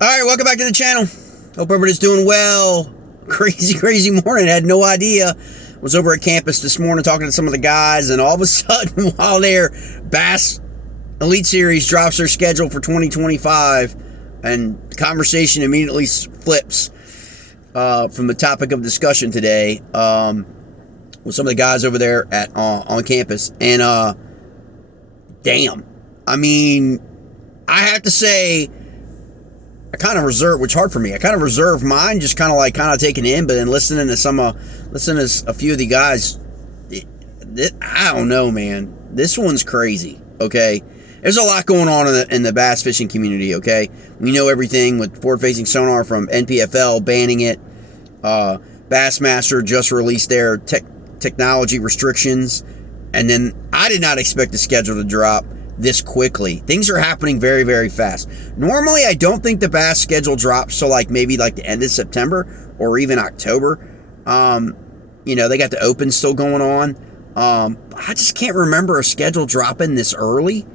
Alright, welcome back to the channel. Hope everybody's doing well. Crazy morning. I had no idea. Was over at campus this morning talking to some of the guys, and all of a sudden, while their Bass Elite Series drops their schedule for 2025, and the conversation immediately flips from the topic of discussion today with some of the guys over there at on campus. And damn, I mean, I have to say, I kind of reserve, which is hard for me. I kind of reserve mine, just kind of taking in, but then listening to a few of the guys. I don't know, man. This one's crazy. Okay, there's a lot going on in the bass fishing community. Okay, we know everything with forward-facing sonar from NPFL banning it. Bassmaster just released their technology restrictions, and then I did not expect the schedule to drop this quickly. Things are happening very fast. Normally, I don't think the bass schedule drops till maybe the end of September or even October. They got the Open still going on. I just can't remember a schedule dropping this early.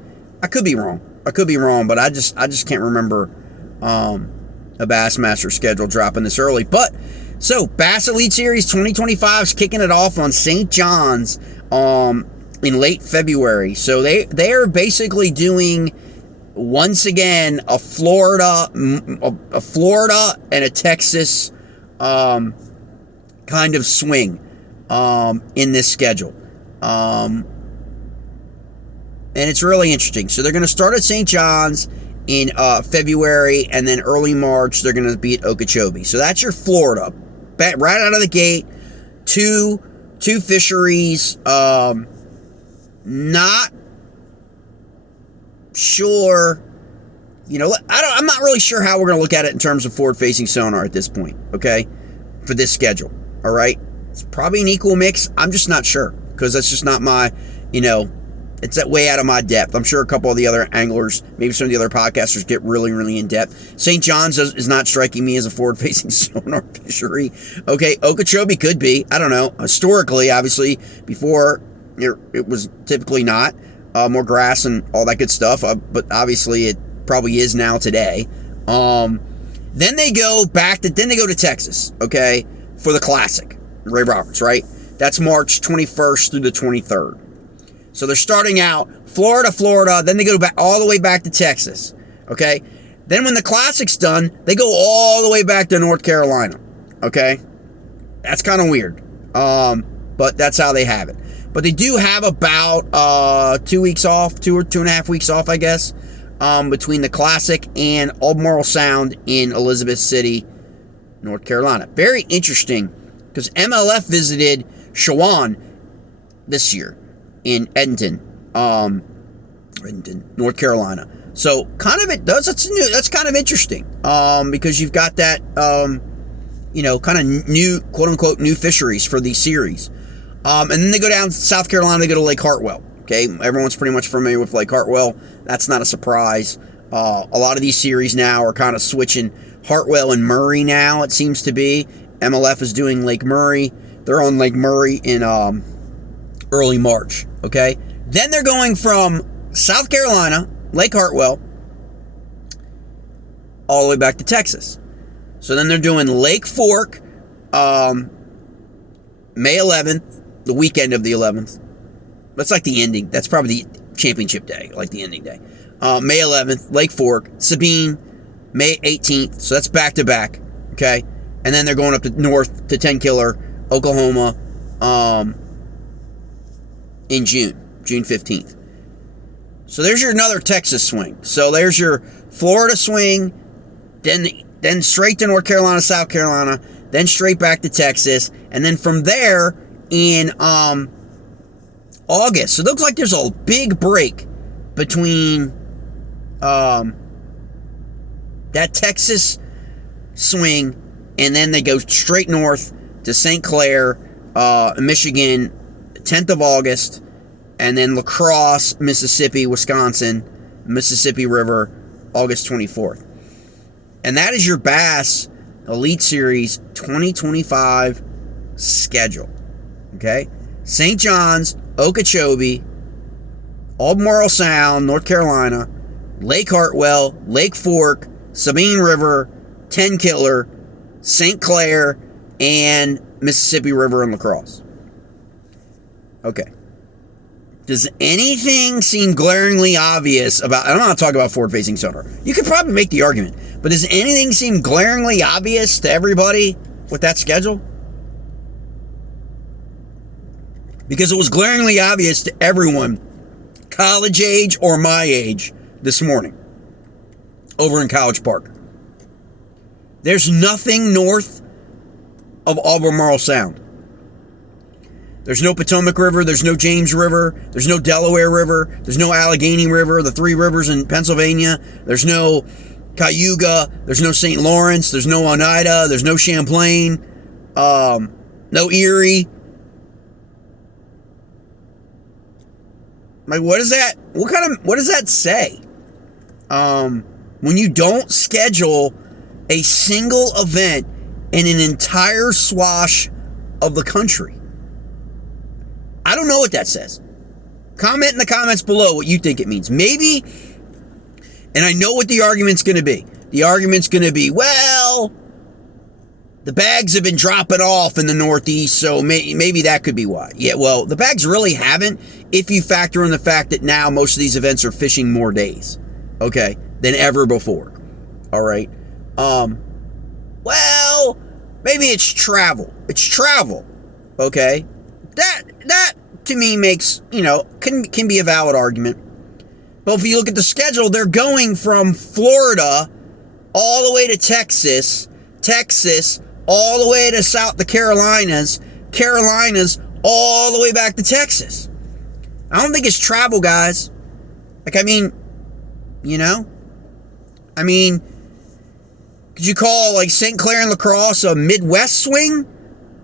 I could be wrong, but I just can't remember a Bassmaster schedule dropping this early. But so Bass Elite Series 2025 is kicking it off on St. John's in late February. So they are basically doing, once again, a Florida and a Texas kind of swing in this schedule. And it's really interesting. So they're going to start at St. John's in February, and then early March they're going to be at Okeechobee. So that's your Florida. Right out of the gate, two fisheries. Not sure, I'm not really sure how we're going to look at it in terms of forward-facing sonar at this point, okay, for this schedule, all right? It's probably an equal mix. I'm just not sure, because that's just not my, it's that way out of my depth. I'm sure a couple of the other anglers, maybe some of the other podcasters get really in depth. St. John's is not striking me as a forward-facing sonar fishery. Okay, Okeechobee could be. I don't know. Historically, obviously, before it was typically not. More grass and all that good stuff. But obviously, it probably is now today. Then they go to Texas, okay, for the Classic. Ray Roberts, right? That's March 21st through the 23rd. So they're starting out Florida, then they go back all the way back to Texas, okay? Then when the Classic's done, they go all the way back to North Carolina, okay? That's kind of weird, but that's how they have it. But they do have about 2 weeks off, 2 or 2.5 weeks off, I guess, between the Classic and Albemarle Sound in Elizabeth City, North Carolina. Very interesting, because MLF visited Shawan this year in Edenton, North Carolina. So that's kind of interesting, because you've got that, kind of new, quote unquote, new fisheries for these series. And then they go down to South Carolina, they go to Lake Hartwell. Okay, everyone's pretty much familiar with Lake Hartwell. That's not a surprise. A lot of these series now are kind of switching Hartwell and Murray now, it seems to be. MLF is doing Lake Murray. They're on Lake Murray in early March. Okay, then they're going from South Carolina, Lake Hartwell, all the way back to Texas. So then they're doing Lake Fork, May 11th. The weekend of the 11th. That's like the ending. That's probably the championship day, like the ending day. May 11th, Lake Fork. Sabine, May 18th. So that's back-to-back, okay? And then they're going up to north to 10 Killer, Oklahoma, in June 15th. So there's your another Texas swing. So there's your Florida swing, then straight to North Carolina, South Carolina, then straight back to Texas, and then from there in August. So it looks like there's a big break between that Texas swing, and then they go straight north to St. Clair, Michigan, 10th of August, and then La Crosse, Mississippi, Wisconsin, Mississippi River, August 24th. And that is your Bass Elite Series 2025 schedule. Okay? St. John's, Okeechobee, Albemarle Sound, North Carolina, Lake Hartwell, Lake Fork, Sabine River, 10 Killer, St. Clair, and Mississippi River and La Crosse. Okay. Does anything seem glaringly obvious about... I'm not talking about forward-facing sonar. You could probably make the argument. But does anything seem glaringly obvious to everybody with that schedule? Because it was glaringly obvious to everyone, college age or my age, this morning, over in College Park. There's nothing north of Albemarle Sound. There's no Potomac River, there's no James River, there's no Delaware River, there's no Allegheny River, the three rivers in Pennsylvania, there's no Cayuga, there's no St. Lawrence, there's no Oneida, there's no Champlain, no Erie. Like, what is that? What does that say? When you don't schedule a single event in an entire swash of the country. I don't know what that says. Comment in the comments below what you think it means. Maybe, and I know what the argument's going to be. The argument's going to be, well, the bags have been dropping off in the Northeast, so maybe that could be why. Yeah, well, the bags really haven't if you factor in the fact that now most of these events are fishing more days, okay, than ever before. All right. Well, maybe it's travel. It's travel, okay? That to me makes, can be a valid argument. But if you look at the schedule, they're going from Florida all the way to Texas, all the way to the Carolinas all the way back to Texas. I don't think it's travel, guys. Like, could you call like St. Clair and La Crosse a Midwest swing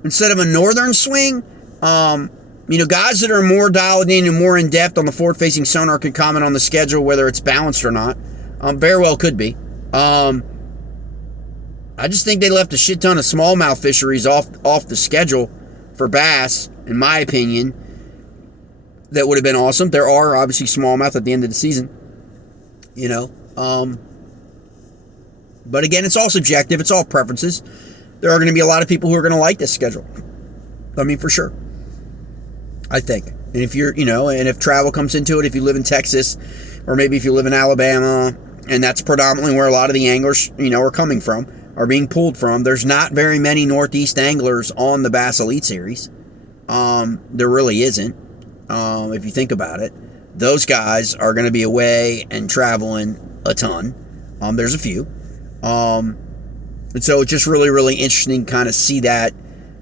instead of a Northern swing? Guys that are more dialed in and more in depth on the forward-facing sonar could comment on the schedule, whether it's balanced or not. Very well could be. I just think they left a shit ton of smallmouth fisheries off the schedule for bass, in my opinion. That would have been awesome. There are obviously smallmouth at the end of the season. But again, it's all subjective. It's all preferences. There are going to be a lot of people who are going to like this schedule. For sure. I think. And if you're, and if travel comes into it, if you live in Texas, or maybe if you live in Alabama, and that's predominantly where a lot of the anglers, are coming from, are being pulled from. There's not very many Northeast anglers on the Bass Elite Series. There really isn't. If you think about it. Those guys are going to be away and traveling a ton. There's a few. And so it's just really, really interesting to kind of see that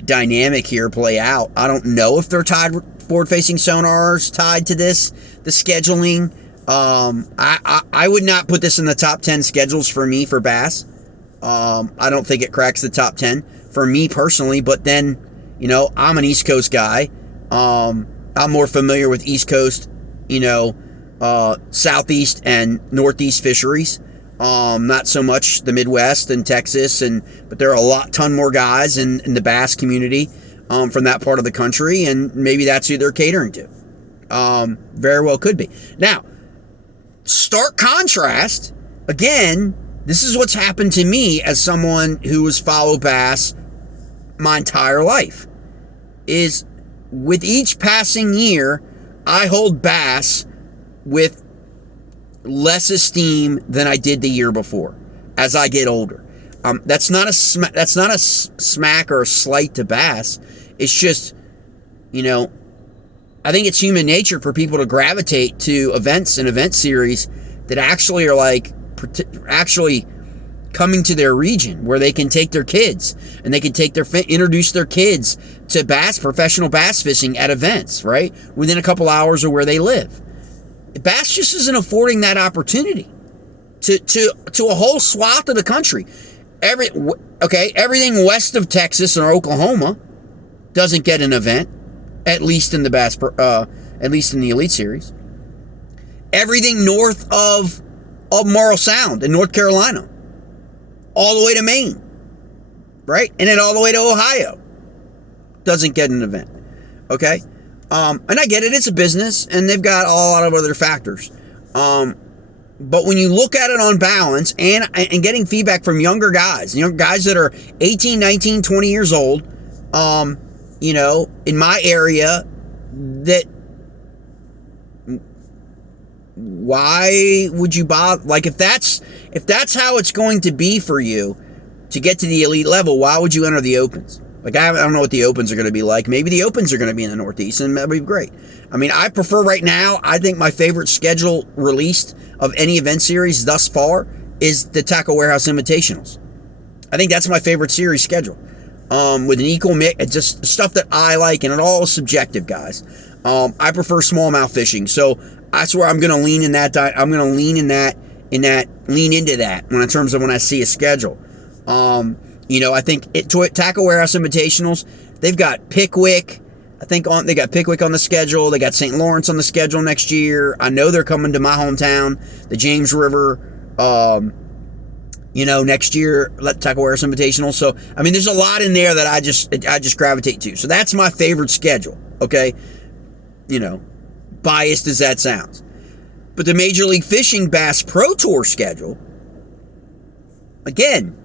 dynamic here play out. I don't know if they're tied, forward-facing sonars tied to this, the scheduling. I would not put this in the top 10 schedules for me for bass. I don't think it cracks the top 10 for me personally, but then, I'm an East Coast guy. I'm more familiar with East Coast, Southeast and Northeast fisheries. Not so much the Midwest and Texas, but there are a ton more guys in the bass community from that part of the country, and maybe that's who they're catering to. Very well could be. Now, stark contrast, again, this is what's happened to me as someone who has followed bass my entire life, is with each passing year, I hold bass with less esteem than I did the year before as I get older. That's not a smack or a slight to bass. It's just, I think it's human nature for people to gravitate to events and event series that actually are actually coming to their region, where they can take their kids and they can introduce their kids to professional bass fishing at events, right? Within a couple hours of where they live. Bass just isn't affording that opportunity to a whole swath of the country. Everything west of Texas or Oklahoma doesn't get an event, at least in the at least in the Elite Series. Everything north of Albemarle Sound in North Carolina, all the way to Maine, right, and then all the way to Ohio, doesn't get an event. Okay. And I get it, it's a business, and they've got a lot of other factors. But when you look at it on balance and getting feedback from younger guys, guys that are 18, 19, 20 years old, in my area, that why would you bother? Like, if that's how it's going to be for you to get to the elite level, why would you enter the Opens? Like, I don't know what the Opens are going to be like. Maybe the Opens are going to be in the Northeast, and that would be great. I mean, I prefer right now, I think my favorite schedule released of any event series thus far is the Tackle Warehouse Invitationals. I think that's my favorite series schedule. With an equal mix, just stuff that I like, and it all is subjective, guys. I prefer smallmouth fishing, so that's where I'm going to lean in that. I'm going to lean into that in terms of when I see a schedule. I think Tackle Warehouse Invitationals, they've got Pickwick. They got Pickwick on the schedule. They got St. Lawrence on the schedule next year. I know they're coming to my hometown, the James River, next year, Tackle Warehouse Invitational. So, I mean, there's a lot in there that I just gravitate to. So that's my favorite schedule, okay? Biased as that sounds. But the Major League Fishing Bass Pro Tour schedule, again,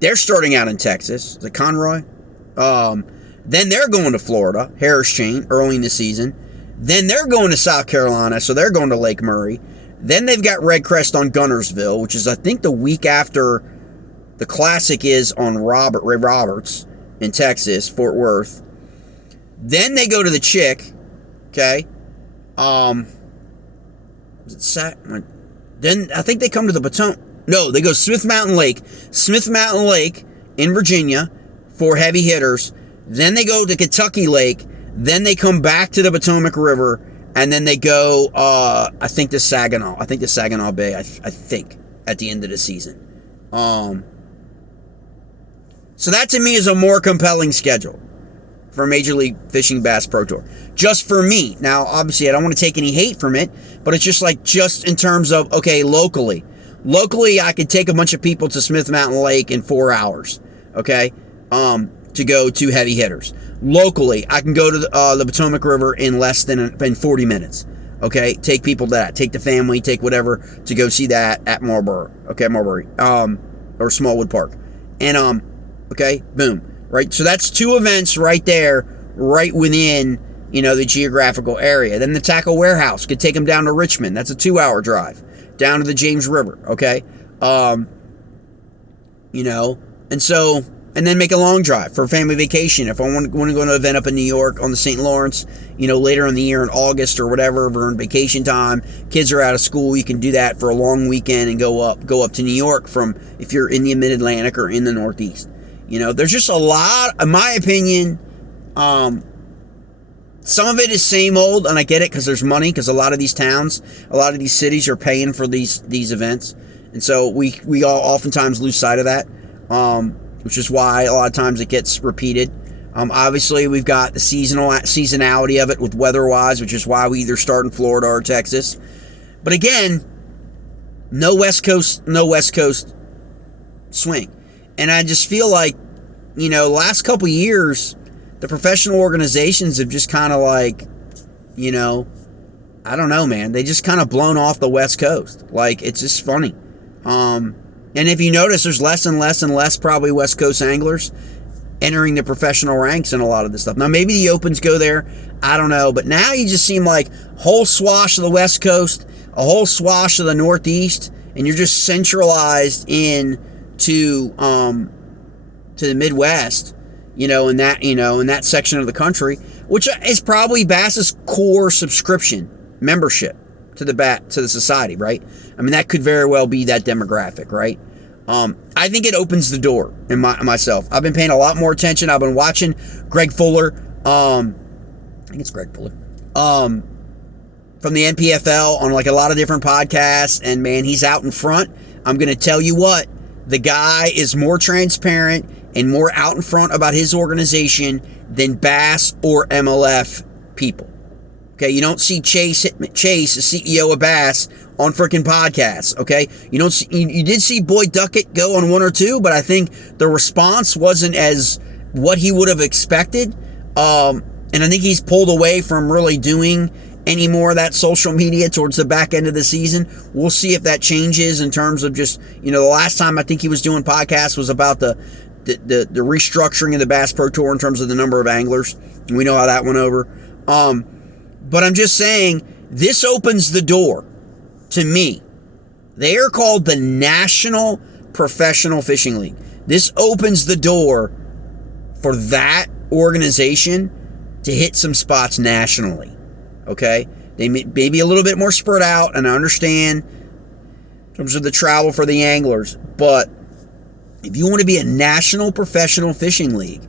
they're starting out in Texas, the Conroy. Then they're going to Florida, Harris Chain, early in the season. Then they're going to South Carolina, so they're going to Lake Murray. Then they've got Red Crest on Gunnersville, which is, I think, the week after the Classic is on Ray Roberts in Texas, Fort Worth. Then they go to the Chick, okay? Then I think they come to the Potomac. No, they go Smith Mountain Lake in Virginia for heavy hitters. Then they go to Kentucky Lake. Then they come back to the Potomac River. And then they go, I think to Saginaw. I think to Saginaw Bay, I think, at the end of the season. So that to me is a more compelling schedule for Major League Fishing Bass Pro Tour. Just for me. Now, obviously, I don't want to take any hate from it, but it's just in terms of, okay, locally. Locally, I could take a bunch of people to Smith Mountain Lake in 4 hours, okay, to go to heavy hitters. Locally, I can go to the Potomac River in less than 40 minutes, okay? Take people to that. Take the family, take whatever to go see that at Marlborough, or Smallwood Park. And, okay, boom, right? So that's 2 events right there, right within, the geographical area. Then the Tackle Warehouse could take them down to Richmond. That's a 2-hour drive down to the James River, okay? And then make a long drive for a family vacation. If I want to go to an event up in New York on the St. Lawrence, later in the year in August or whatever, if we're in vacation time, kids are out of school, you can do that for a long weekend and go up to New York from, if you're in the Mid-Atlantic or in the Northeast. There's just a lot, in my opinion, some of it is same old, and I get it because there's money, because a lot of these towns, a lot of these cities are paying for these events. And so we all oftentimes lose sight of that. Which is why a lot of times it gets repeated. Obviously, we've got the seasonality of it with weather-wise, which is why we either start in Florida or Texas. But again, no West Coast swing. And I just feel like, the last couple years, the professional organizations have just kind of like, I don't know, man. They just kind of blown off the West Coast. Like, it's just funny. And if you notice, there's less and less probably West Coast anglers entering the professional ranks in a lot of this stuff. Now, maybe the Opens go there. I don't know. But now you just seem like a whole swash of the West Coast, a whole swash of the Northeast, and you're just centralized in to the Midwest, in that section of the country, which is probably Bass's core subscription membership to the society, right? I mean, that could very well be that demographic, right? I think it opens the door in myself. I've been paying a lot more attention. I've been watching Greg Fuller. I think it's Greg Fuller. From the NPFL on like a lot of different podcasts, and man, he's out in front. I'm going to tell you what, the guy is more transparent and more out in front about his organization than Bass or MLF people. Okay, you don't see Chase, the CEO of Bass, on freaking podcasts. Okay, you did see Boyd Duckett go on 1 or 2, but I think the response wasn't as what he would have expected. And I think he's pulled away from really doing any more of that social media towards the back end of the season. We'll see if that changes in terms of just, the last time I think he was doing podcasts was about the restructuring of the Bass Pro Tour in terms of the number of anglers. We know how that went over. But I'm just saying, this opens the door to me. They are called the National Professional Fishing League. This opens the door for that organization to hit some spots nationally. Okay? They may be a little bit more spread out, and I understand in terms of the travel for the anglers, but if you want to be a national professional fishing league,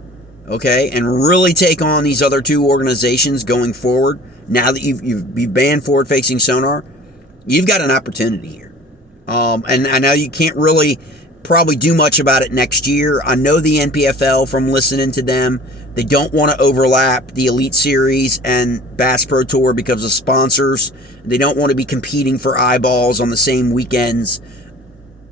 okay, and really take on these other two organizations going forward, now that you've banned forward-facing sonar, you've got an opportunity here. And I know you can't really probably do much about it next year. I know the NPFL from listening to them, they don't want to overlap the Elite Series and Bass Pro Tour because of sponsors. They don't want to be competing for eyeballs on the same weekends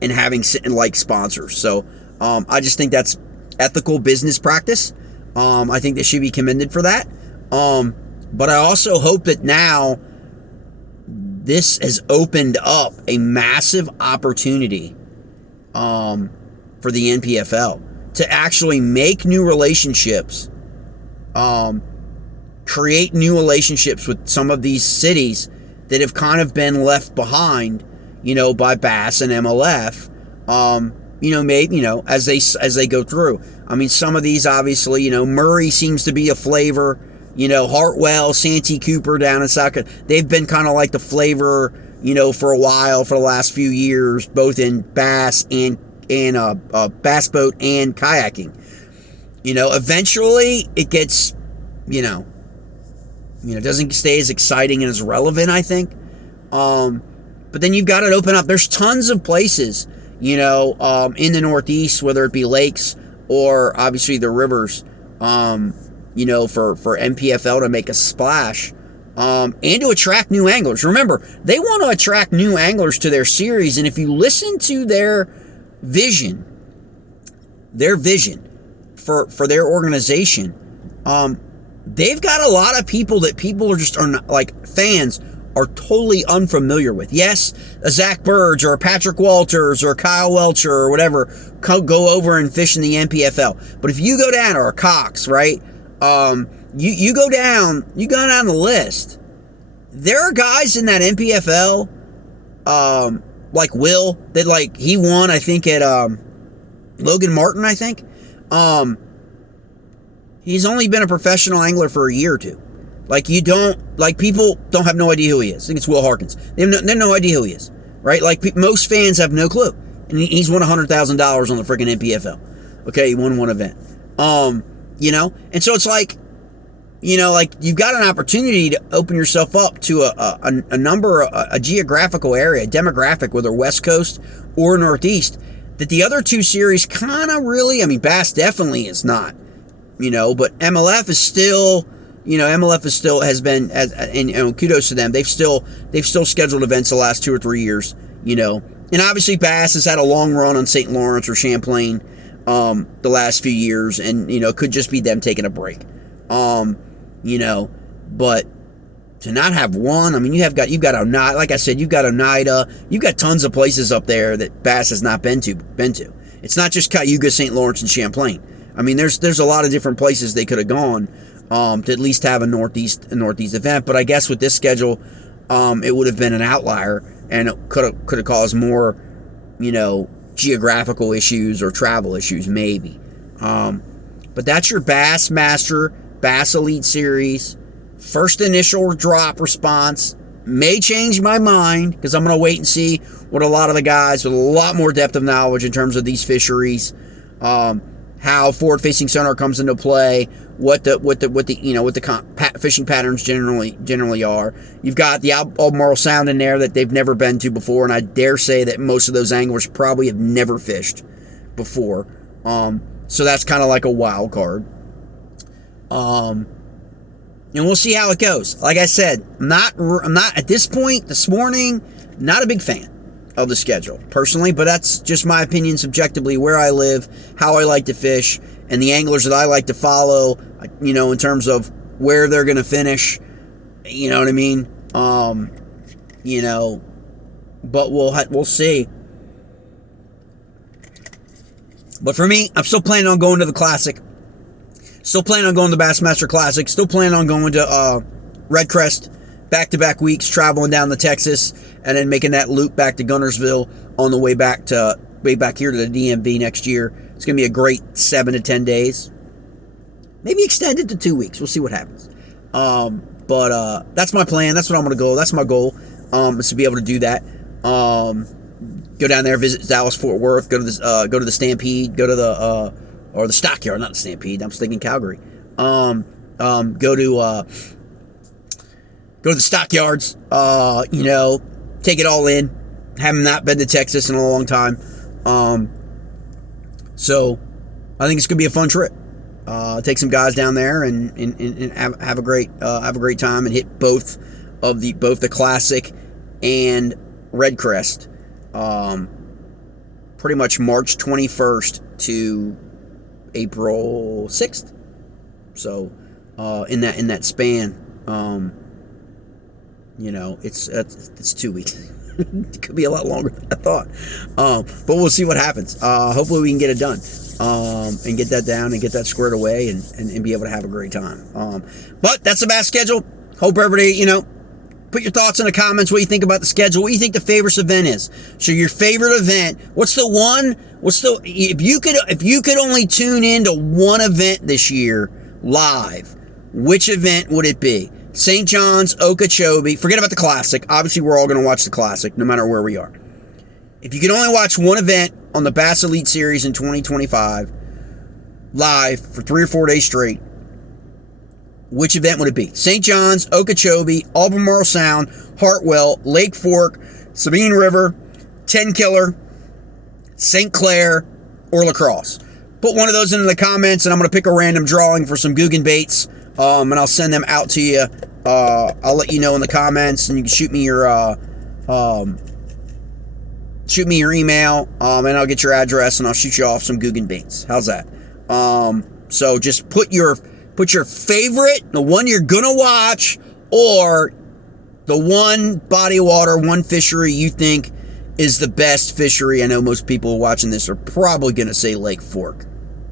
and having like sponsors. So I just think that's ethical business practice. I think they should be commended for that. But I also hope that now this has opened up a massive opportunity for the NPFL to actually make new relationships, create new relationships with some of these cities that have kind of been left behind, by Bass and MLF, maybe, as they go through. I mean, some of these, obviously, Murray seems to be a flavor, Hartwell, Santee Cooper down in South Carolina, they've been kind of like the flavor, for a while, for the last few years, both in bass and bass boat and kayaking. Eventually it gets, doesn't stay as exciting and as relevant, I think. But then you've got to open up. There's tons of places, in the Northeast, whether it be lakes or obviously the rivers, for NPFL to make a splash, and to attract new anglers. Remember, they want to attract new anglers to their series, and if you listen to their vision for their organization, they've got a lot of people that people are not, like, fans are totally unfamiliar with. Yes, a Zach Burge or a Patrick Walters or a Kyle Welcher or whatever go over and fish in the NPFL. But if you go down, or a Cox, right? You go down the list. There are guys in that NPFL, like Will, that, like, he won, I think, at Logan Martin, I think. He's only been a professional angler for a year or two. Like, people don't have no idea who he is. I think it's Will Harkins. They have no idea who he is, right? Like, most fans have no clue. And he's won $100,000 on the freaking NPFL. Okay, he won one event. And so it's like, like, you've got an opportunity to open yourself up to a geographical area, a demographic, whether West Coast or Northeast, that the other two series kind of really, I mean, Bass definitely is not, but MLF is still, has been, and kudos to them. They've still scheduled events the last 2 or 3 years, and obviously Bass has had a long run on St. Lawrence or Champlain, the last few years, and, could just be them taking a break. But to not have one, I mean, you've got Oneida, like I said, you've got Oneida, you've got tons of places up there that Bass has not been to. It's not just Cayuga, St. Lawrence, and Champlain. I mean, there's a lot of different places they could have gone, to at least have a Northeast event. But I guess with this schedule, it would have been an outlier, and it could have caused more, geographical issues or travel issues, maybe. But that's your Bassmaster Bass Elite Series. First initial drop response. May change my mind, because I'm going to wait and see what a lot of the guys with a lot more depth of knowledge in terms of these fisheries, how forward-facing sonar comes into play, what the fishing patterns generally are. You've got the Albemarle Sound in there that they've never been to before, and I dare say that most of those anglers probably have never fished before. So that's kind of like a wild card. And we'll see how it goes. Like I said, I'm not at this point this morning, not a big fan of the schedule personally, but that's just my opinion subjectively, where I live, how I like to fish, and the anglers that I like to follow, in terms of where they're going to finish. You know what I mean? You know, but we'll see. But for me, I'm still planning on going to the Classic. Still planning on going to the Bassmaster Classic. Still planning on going to Red Crest, back-to-back weeks, traveling down to Texas, and then making that loop back to Guntersville on the way back here to the DMV next year. It's going to be a great 7 to 10 days. Maybe extend it to 2 weeks. We'll see what happens. But that's my plan. That's what I'm going to go. That's my goal, is to be able to do that. Go down there, visit Dallas, Fort Worth, go to the Stampede, go to the Stockyard, not the Stampede. I'm thinking Calgary. Go to the Stockyards. You know, take it all in. Haven't not been to Texas in a long time. So I think it's gonna be a fun trip. Take some guys down there and have a great time and hit both the Classic and Red Crest. Pretty much March 21st to April 6th. So in that span, you know, it's 2 weeks. It could be a lot longer than I thought. But we'll see what happens. Hopefully we can get it done. And get that down and get that squared away and be able to have a great time. But that's the bass schedule. Hope everybody, you know, put your thoughts in the comments. What you think about the schedule? What you think the favorite event is? So your favorite event, if you could only tune in to one event this year live, which event would it be? St. John's, Okeechobee. Forget about the Classic. Obviously, we're all going to watch the Classic, no matter where we are. If you could only watch one event on the Bass Elite Series in 2025 live for 3 or 4 days straight, which event would it be? St. John's, Okeechobee, Albemarle Sound, Hartwell, Lake Fork, Sabine River, 10 Killer, St. Clair, or La Crosse. Put one of those into the comments, and I'm going to pick a random drawing for some Googan baits, and I'll send them out to you. I'll let you know in the comments, and you can shoot me your email, and I'll get your address, and I'll shoot you off some Googan baits. How's that? So just put your favorite, the one you're gonna watch, or the one body of water, one fishery you think is the best fishery. I know most people watching this are probably gonna say Lake Fork,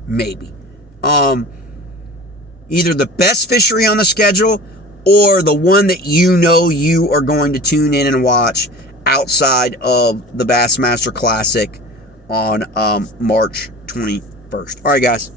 maybe. Either the best fishery on the schedule or the one that you know you are going to tune in and watch outside of the Bassmaster Classic on March 21st. All right, guys.